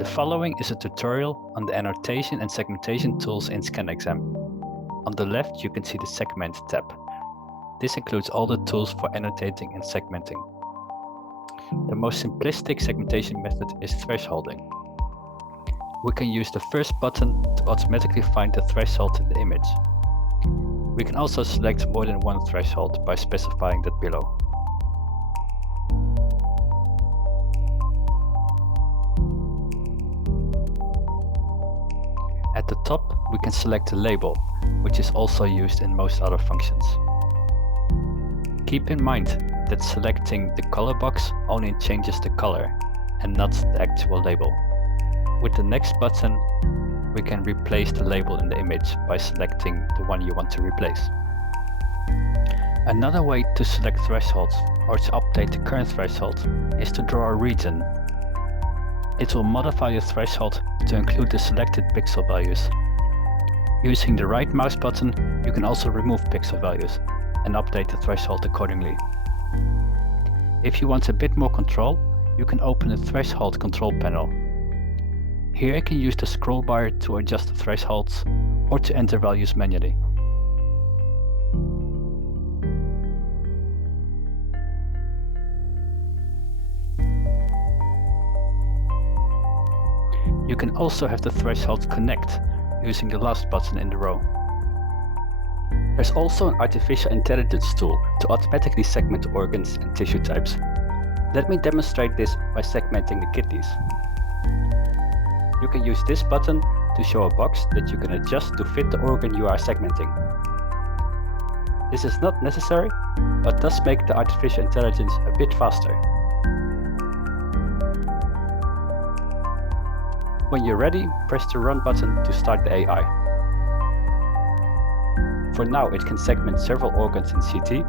The following is a tutorial on the annotation and segmentation tools in ScanXm. On the left you can see the Segment tab. This includes all the tools for annotating and segmenting. The most simplistic segmentation method is thresholding. We can use the first button to automatically find the threshold in the image. We can also select more than one threshold by specifying that below. At the top, we can select a label, which is also used in most other functions. Keep in mind that selecting the color box only changes the color and not the actual label. With the next button, we can replace the label in the image by selecting the one you want to replace. Another way to select thresholds or to update the current threshold is to draw a region. It will modify the threshold to include the selected pixel values. Using the right mouse button, you can also remove pixel values and update the threshold accordingly. If you want a bit more control, you can open the threshold control panel. Here you can use the scroll bar to adjust the thresholds or to enter values manually. You can also have the threshold connect using the last button in the row. There's also an artificial intelligence tool to automatically segment organs and tissue types. Let me demonstrate this by segmenting the kidneys. You can use this button to show a box that you can adjust to fit the organ you are segmenting. This is not necessary, but does make the artificial intelligence a bit faster. When you're ready, press the Run button to start the AI. For now, it can segment several organs in CT,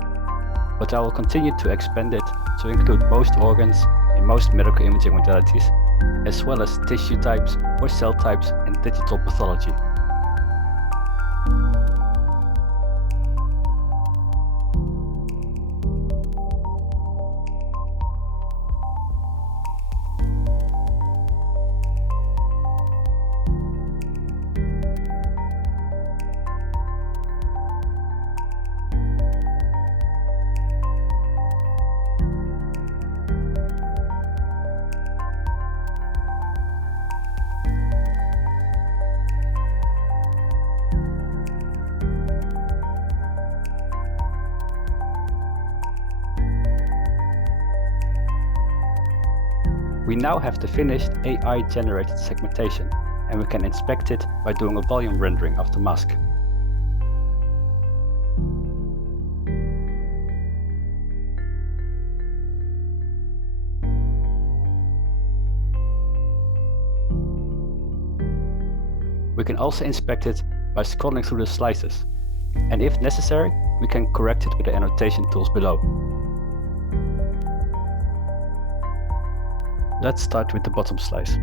but I will continue to expand it to include most organs in most medical imaging modalities, as well as tissue types or cell types in digital pathology. We now have the finished AI-generated segmentation, and we can inspect it by doing a volume rendering of the mask. We can also inspect it by scrolling through the slices, and if necessary, we can correct it with the annotation tools below. Let's start with the bottom slice.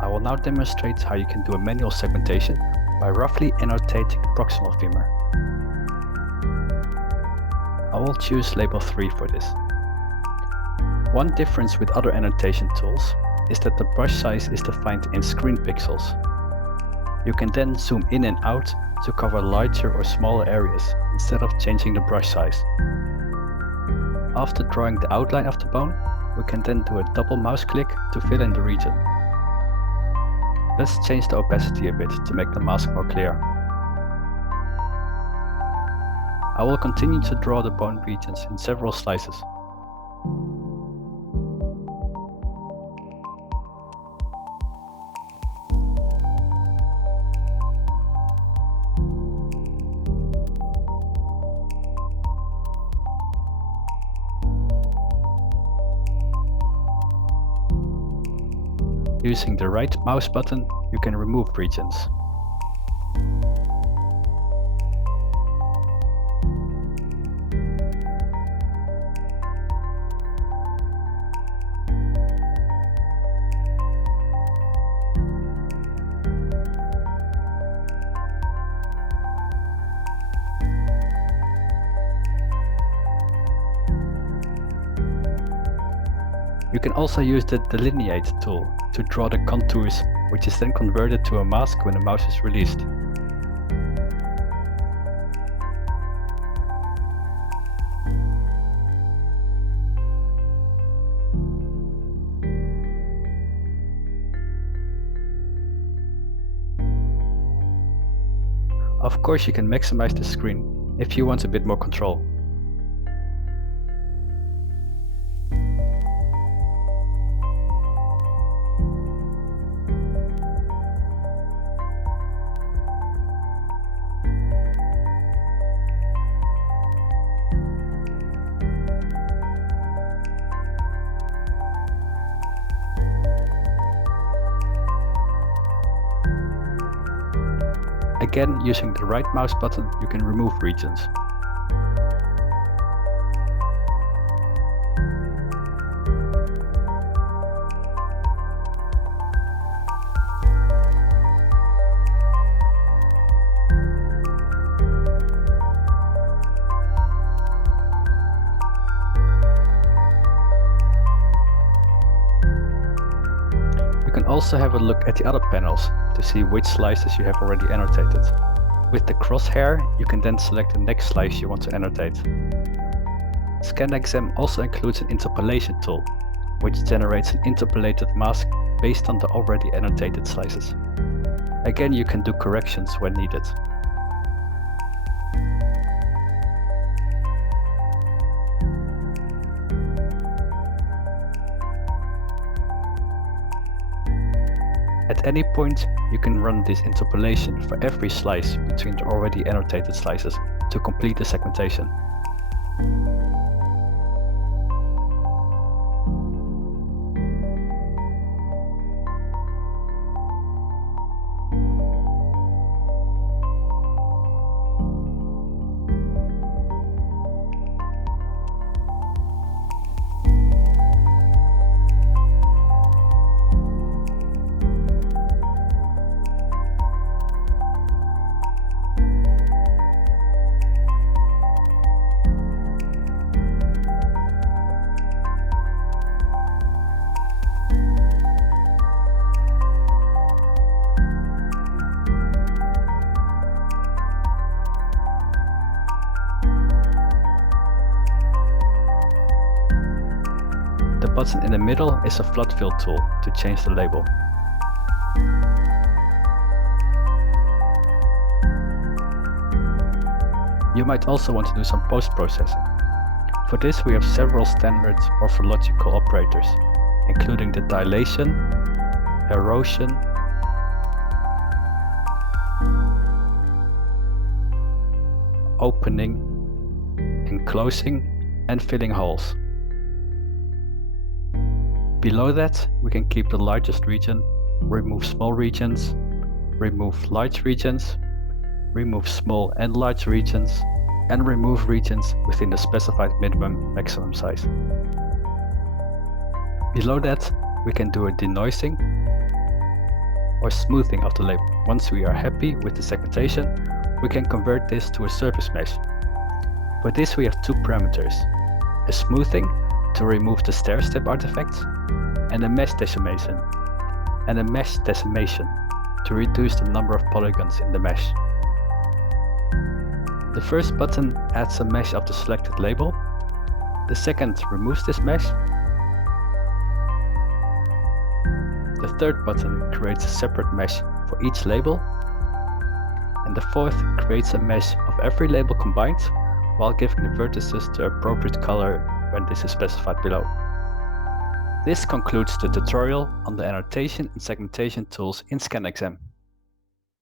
I will now demonstrate how you can do a manual segmentation by roughly annotating the proximal femur. I will choose label 3 for this. One difference with other annotation tools is that the brush size is defined in screen pixels. You can then zoom in and out to cover larger or smaller areas instead of changing the brush size. After drawing the outline of the bone, we can then do a double mouse click to fill in the region. Let's change the opacity a bit to make the mask more clear. I will continue to draw the bone regions in several slices. Using the right mouse button, you can remove regions. You can also use the delineate tool to draw the contours, which is then converted to a mask when the mouse is released. Of course, you can maximize the screen if you want a bit more control. Again, using the right mouse button, you can remove regions. You can also have a look at the other panels to see which slices you have already annotated. With the crosshair, you can then select the next slice you want to annotate. ScanXm also includes an interpolation tool, which generates an interpolated mask based on the already annotated slices. Again, you can do corrections when needed. At any point, you can run this interpolation for every slice between the already annotated slices to complete the segmentation. The button in the middle is a flood fill tool to change the label. You might also want to do some post-processing. For this we have several standard morphological operators, including the dilation, erosion, opening, enclosing, and filling holes. Below that, we can keep the largest region, remove small regions, remove large regions, remove small and large regions, and remove regions within the specified minimum maximum size. Below that, we can do a denoising or smoothing of the label. Once we are happy with the segmentation, we can convert this to a surface mesh. For this we have two parameters, a smoothing to remove the stair-step artifacts, and a mesh decimation, to reduce the number of polygons in the mesh. The first button adds a mesh of the selected label, the second removes this mesh, the third button creates a separate mesh for each label, and the fourth creates a mesh of every label combined while giving the vertices the appropriate color when this is specified below. This concludes the tutorial on the annotation and segmentation tools in ScanXm.